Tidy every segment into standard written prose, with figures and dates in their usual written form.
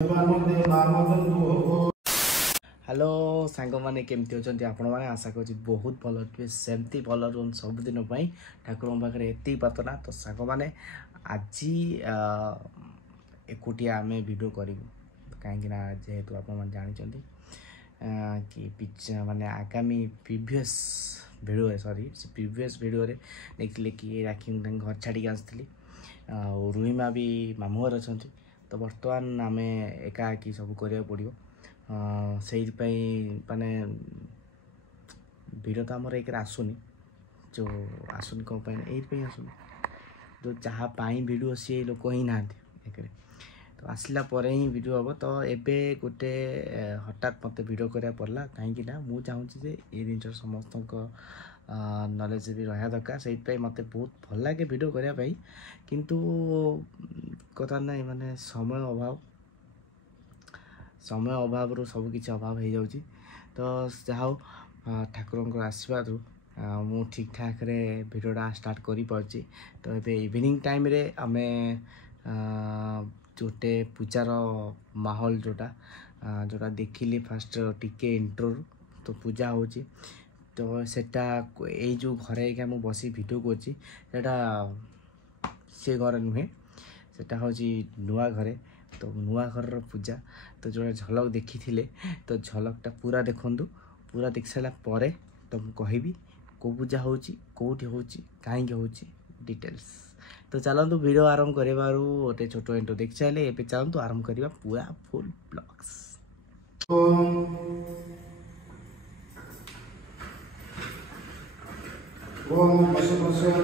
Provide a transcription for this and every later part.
Hello सांग मैंने केमती अच्छा आपण मैंने आशा कर बहुत भल थे सेमती भल रुहन सबुदिन ठाकुर पाखे एति प्रार्थना तो सांग मैंने आज एकुटिया आम भिड करूँ कहीं जेहेतु आप जानते कि माने आगामी previous video sorry previous video देखिले कि राखी घर छाड़ी आसती रुहीमा भी मामू घर अच्छा तो बर्तमान आम एकाकी सब करा पड़ो से माने भिड तो आमर एक आसुनी जो आसुनी कौन यही आसुनी जो जहाँपाई भिड सी लोक ही ना एक तो आसला परे ही वीडियो हम तो एबे गोटे हठात मत वीडियो करा पड़ला कहीं मुझे चाहूँगी ये जिन समस्त नॉलेज भी रहा दरकार से मत बहुत भल लगे वीडियो करने किंतु कथा ना माने समय अभाव रू सबकि अभाव हो जाऊँगी तो जहाँ ठाकुर आशीर्वाद मु ठीक ठाक रे भिडियोटा स्टार्ट कर पार्ची तो ये इवनिंग टाइम रे आमे जोटे पूजार माहौल जोटा जोटा देखिली फास्ट टिके इंट्रो तो पूजा होची तो सेटा ये जो घरे मुझे बसी भिडियो करा से घर नुहे सेटा हूँ नुआ घरे तो नुआ घर पूजा तो जो झलक देखी तो झलकटा पूरा देखु पूरा देख सारा पर तो मुझे कौ पूजा होटी कहीं डिटेल्स तो चलतु वीडियो आरंभ कर गोटे छोट इंट्रो देख सारे ए चलतु आरंभ करवा पूरा फुल ब्लॉग्स। ओम नमस्कार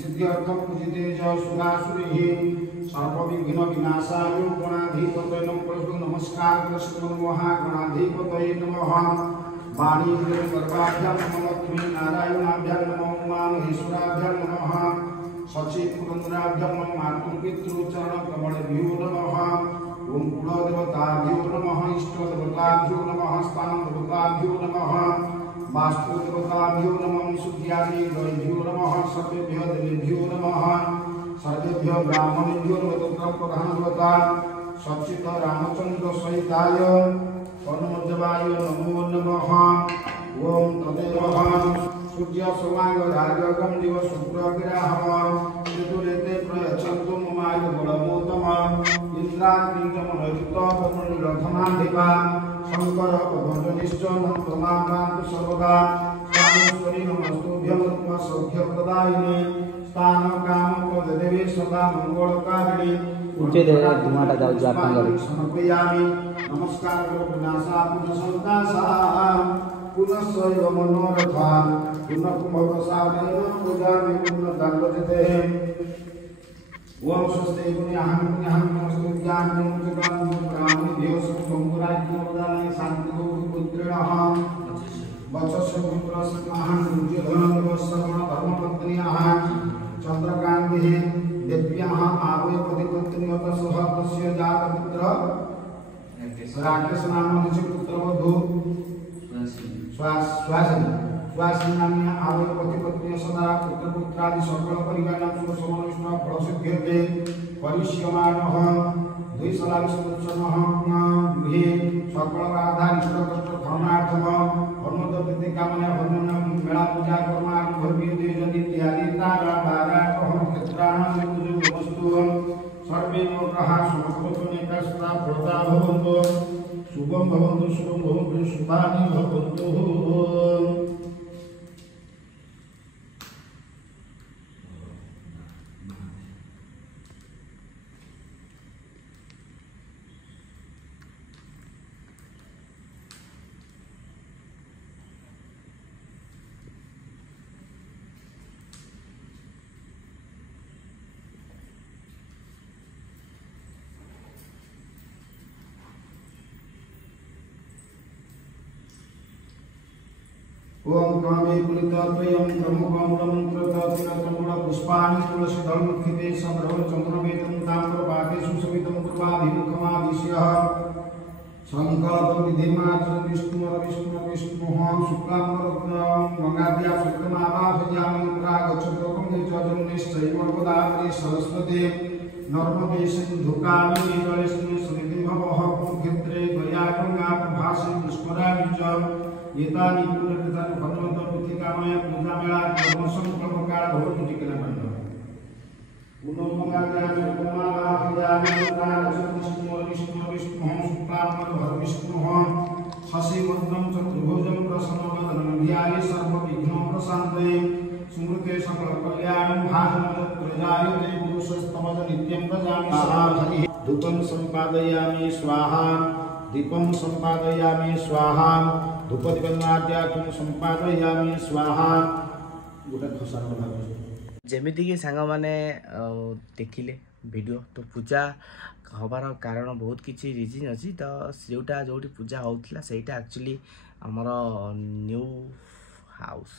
सिद्ध्यर्थम पूजिते सुरासुरी सर्वविघ्न विनाशाय गणाधिपतये नमस्कार महागणाधिपतये नमः वाणी गर्भाभ्यां नमः लक्ष्मी नारायणाभ्यां नमः उमा महेश्वराभ्यां नमः सची पुरंदराभ्यां नमः मातृपितृचरण कमलेभ्यो नमः ओम कुलदेवताभ्यो नमः इष्टदेवताभ्यो नमः स्थानदेवताभ्यो नमः वास्तुदेवताभ्यो नमः शुद्ध्यादिभ्यो नमः सर्वेभ्यो देवेभ्यो नमः सर्वेभ्यो ब्राह्मणेभ्यो नमः प्रधानवता सच्चित रामचंद्र सहिताय अनुमोदवाय नमो नमः ओम तदेव सूर्य समाग राजगम दिव शुक्रग्रहः ऋतुरेते प्रयच्छन्तु ममाय बलमोतम इंद्राग्निजमनयुक्त पवननिरधनाधिपा शंकर पवननिश्चन तमाकांत सर्वदा स्थानेश्वरी नमस्तुभ्यं नमः सौख्यप्रदायिने स्थान काम पददेवी सदा मंगलकारिणी ऊंचे दे धुआंटा जाऊ जापांगरे समर्पयामि नमस्कार विनाशा पुनसंतासा पुनस्सैव मनोरथान् पुनःकुम्भवसादेन पूजामि पुनर्दण्डजते ओम स्वस्ति पुण्यहं नमस्तु ज्ञानमुद्रां ब्राह्मणेभ्यो सुखमुराज्ञोदाने शान्तिको पुत्रिणः वचस्य पुत्रस्य महान् दुर्योधनदेवस्य धर्मपत्न्याः चन्द्रकान्तिः देव्याः आवयपतिपत्न्यः सह तस्य जातपुत्र राकेश नामस्य पुत्रवधू स्वासिनी नाम्या आवयपतिपत्न्यः सदा पुत्रपुत्रादि सकल परिवारां सुखसमनुष्ण फलसिद्ध्यते परिष्यमाणः द्विशलाविशतमः गृहे सकल बाधा इष्टकष्ट धर्मार्थम धर्मदत्ति कामना धर्मनाम मेला पूजा कर्मा भव्य जन इत्यादि तारा बारा कहम क्षेत्राणां वस्तु सर्वे लोकाः सुखोपनेकस्ता प्रदा भवन्तु शुभं भवन्तु शुभानि भवन्तु। ओम कामे पुलितत्रयं प्रमुखमूलमन्त्रतत्नतमूल पुष्पाणि तुलसीदलमुखिते संभ्रम चन्द्रमेतं ताम्रपाते सुशोभितं पूर्वाभिमुखमाविश्य संकल्पं विधिमाचरन् विष्णुः शुक्लाम्बरत्नं गङ्गाद्या शुक्लमावाहयामि प्रागच्छतोकं नित्यजं निश्चयमर्वदात्रे सरस्वती नर्मदे सिन्धुकामि जलेस्मिन् सन्निधिं भवः क्षेत्रे त्वया गङ्गा प्रभासं विस्मरामि च एतानि पुनरुत्थानं भगवतो पुत्रिकामय पूजामेला कर्मसंकल्पकार भवतु टिकलमण्ड उनो गङ्गाद्या शुक्लमावाहयामि प्रागच्छतोकं विष्णुः शशिवर्णं चतुर्भुजं प्रसन्नवदनं ध्याये सर्वविघ्नोपशान्तये सुमृते सकलकल्याणं भाजनमत्प्रजायते पुरुषस्तमज नित्यं भजामि सदा हरिः धूपं सम्पादयामि स्वाहा दीपं सम्पादयामि स्वाहा धूपदीपमाद्याख्यं सम्पादयामि स्वाहा गोटे खसार जेमिति कि सांग माने देखिले वीडियो तो पूजा हबार कारण बहुत किसी रिजन अच्छी तो जोटा जो पूजा होता सेटा एक्चुअली आमर न्यू हाउस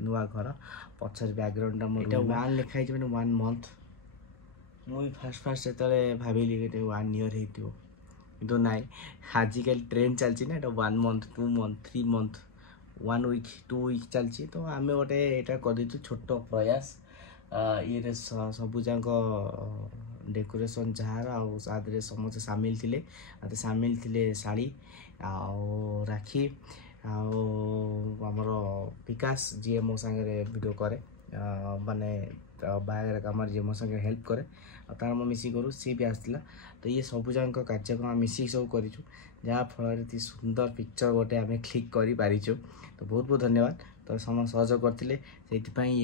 नुआ घर पचर बैकग्राउंड मोटा वन लिखाई मैंने 1 मंथ मुझे फास्ट जो भाविली 1 ईयर हो ना आजिकल ट्रेंड चलती ना 1 month 2 month 3 month 1 week 2 week चलती तो आम गोटे यहाँ कर छोट प्रयास ये सबू जाक डेकोरेशन जार आदि समस्त सामिल थे शाड़ी राखी आमर विकास जी मो सांगे वीडियो करे माने बाहर कम जी मो सांगे हेल्प करे तार मो मिसी करूँ सी भी आसला तो ये सबू जाक कार्यक्रम मिसिक सब कर जहाँफल सुंदर पिक्चर गोटे आम क्लिक कर पारिचु तो बहुत बहुत धन्यवाद तो समस्त सहयोग करते से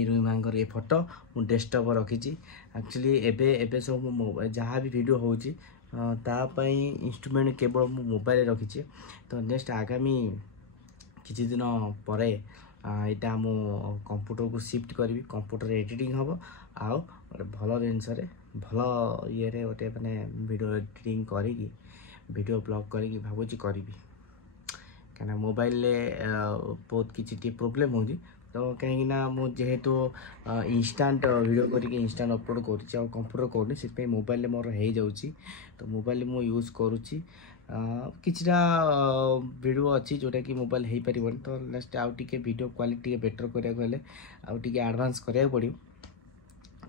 रुई माँ ये फोटो मु डेस्कटॉप रखी एक्चुअली एबे सब जहाँ भी वीडियो होची इंस्ट्रूमेंट केवल मु मोबाइल रखी तो नेक्स्ट आगामी किसी दिन पर यहाँ मु कंप्यूटर को शिफ्ट करी कंप्यूटर एडिटिंग हम आउ गोटे भल जिनस भल ये गोटे मैंने वीडियो एडिटिंग करी वीडियो ब्लॉग करी भावुँ करी क्या मोबाइल बहुत किसी प्रोब्लेम हो तो कहीं जेहेतु इंस्टांट वीडियो करके इंस्टांट अपलोड कर कंप्यूटर करूँ से मोबाइल मोर हो जाऊँगी तो मोबाइल मु यूज करुँची किछटा वीडियो अच्छी जोटा कि मोबाइल हो पार तो नेक्स्ट आउ टे वीडियो क्वालिटी बेटर कराया आउ टे एडवांस कराया पड़ो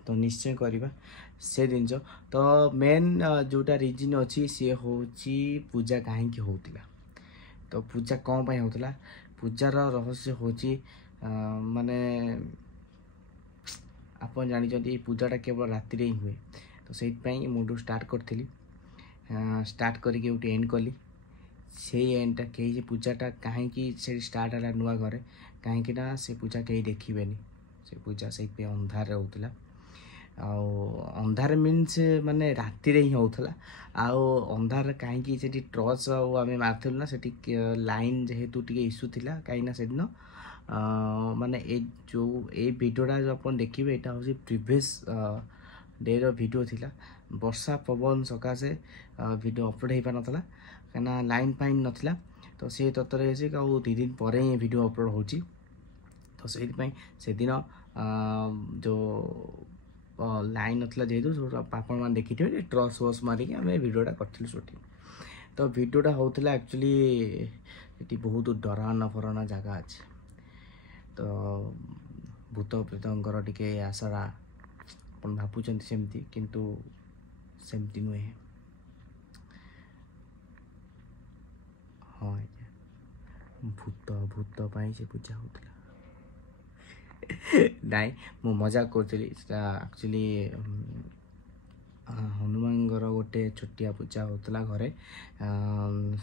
तो निश्चय करवा से जिनस तो मेन जोटा रिजन अच्छी सी हूँ पूजा कहीं होता तो पूजा कौन पाई होता पूजार रहस्य हूँ माने आप जानते पूजाटा केवल राति ही हुए तो से मुझे स्टार्ट करी स्टार्ट करके गोटे एंड कली से एंडटा कहीं पूजाटा कहीं से स्टार्ट है नुआ घरे कहीं से पूजा कहीं देखिए से पूजा से अंधार होता अंधार मीन्स माने राति ही होता अंधार कहीं से टर्च आम मार्लु ना से लाइन जेहेतु टे इश्यू था कहीं से दिन माने जो ये वीडियोटा जो आप देखिए यहाँ हूँ प्रिवियस डे वीडियो थिला वर्षा पवन सकाशे वीडियो अपलोड हो पार नाला कहीं लाइन फाइन नाला तो सी तत्पर से 2 दिन पर ही वीडियो अपलोड हो से दिन जो लाइन नाला जेहेतु आपण मैंने देखी थे ट्रस वस मारिक आम वीडियोटा करूँ शूटिंग तो वीडियोटा होता एक्चुअली ये बहुत डराना फराना जगह अच्छे तो भूत प्रेतर टे आसरा अपन भावुं सेमती किंतु सेमती नुहे हाँ भूत भूत पाई से पूजा होता नाई मु मजाक करी एक्चुअली हनुमान गोटे छोटिया पूजा होता घरे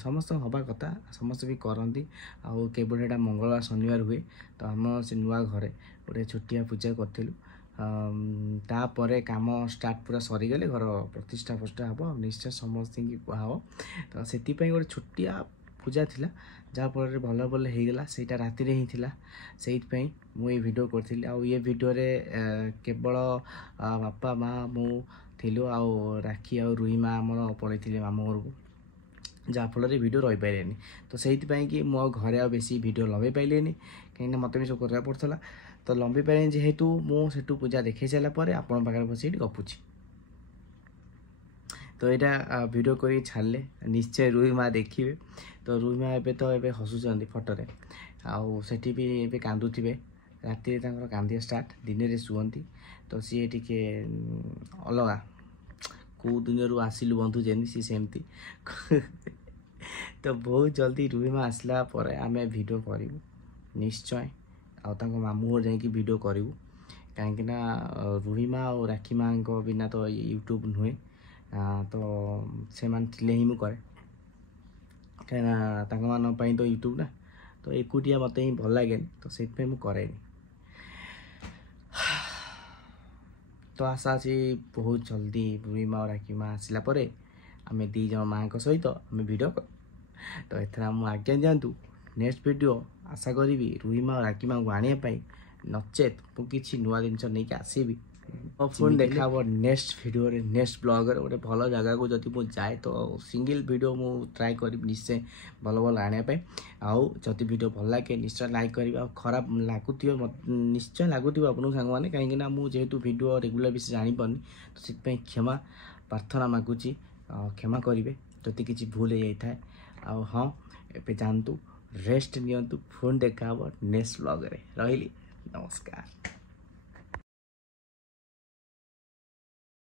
समस्त हवा कथा समस्त भी करती आउ केवल यहाँ मंगलवार शनिवार हुए तो आम से नुआ घरे गोटे छोटिया पूजा करूँ तापर काम स्टार्ट पूरा सरीगले घर प्रतिष्ठा फष्टा हम निश्चय समस्त की कह तो से गोटे छोटिया पूजा थिला जहाँफल भल भल होगला से राति ही थिला से मुझे वीडियो करी ये वीडियो केवल बापा माँ मु थिलु आउ राखी आ रुई माँ आमर पड़े मामू घर को जहाँफल भिडियो रही पारे तो से कि मो घरे आ बेसी भिडियो लंबे पाइलेनि कहीं मत भी सब करवा पड़ता तो लंबी पारे जेहेतु मुझे पूजा देखे सारापर आपण पाखे बस गपुची तो यहाँ वीडियो कर छाड़े निश्चय रुही माँ देखिए तो रुही माँ एवं तो ये हसुँच फटोरे आउ सेठी भी एवं कांदुवे राति कांदिया स्टार्ट दिन में शुअती तो सी टे अलगा कौ दुनिया आसिलु बंधु जमी सी सेमती तो बहुत जल्दी रुही माँ आसला पर आम वीडियो करूँ निश्चय आउ मामू घर जा वीडियो करूँ कहीं रुही माँ और राखी माँ बिना तो यूट्यूब नुहे तो से माने ही मुझे कहीं तो यूट्यूब ना तो एकुटिया मत ही भल लगे तो से मुझे तो आशा अच्छी बहुत जल्दी रुही माँ और राखी माँ आसला आम दी जन माँ सहित आम वीडियो कर तो एथर मुझे आज्ञा दिंतु नेक्स्ट वीडियो आशा करी रुही माँ और राखी माँ को आने नचेत मुझे नुआ जिन नहीं आसबि फोन देखा नेक्स्ट वीडियो नेक्स्ट ब्लॉग गोटे भल जगह को जब मुझे जाए तो सिंगल वीडियो मु ट्राए कर निश्चय भल भल आने आउ जदि वीडियो भल लगे निश्चय लाइक करा खराब लगुथ निश्चय लगुथ आपको सांग मैंने कहीं मुझे वीडियो रेगुलर बेस जापारे तो से क्षमा प्रार्थना मागुची क्षमा करेंगे जदि किसी भूल हो जाए आ हाँ एवं जातु रेस्ट नियंतु फोन देखा नेक्स्ट ब्लॉग रे रही नमस्कार।